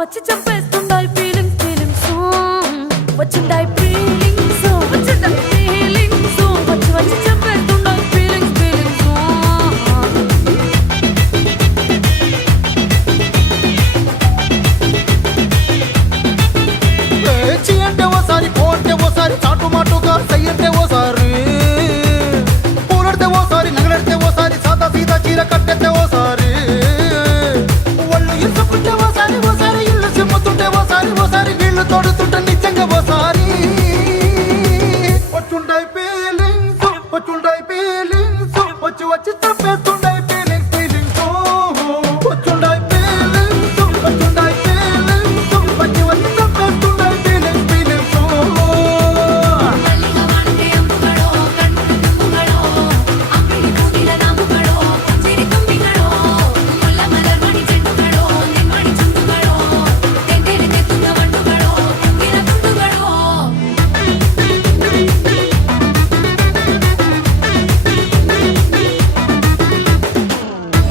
వచ్చి చంపేస్తుండాయి feelings feelings వచ్చిండాయి feelings వచ్చిండాయి feelings వచ్చి వచ్చి చంపేస్తుండాయి ఫీలింగ్స్ ఫీలింగ్స్ చీ అంటే ఓసారి కో అంటే ఓసారి చాటు మాటుగా సై అంటే ఓసారి పూలడితే ఓసారి నగలడితే ఓసారి సాదా సీదా చీర కట్టెత్తే ఓసారి ఒళ్ళు ఇసుకుంటే ఓసారి ఓసారి ఇల్లు సిమ్ముతుంటే ఓసారి ఓసారి నీళ్లు తోడుతుంటే నిజంగా ఓసారి వచ్చుంటాయి ఫీలింగ్స్ వచ్చి వచ్చి తప్పేస్తూ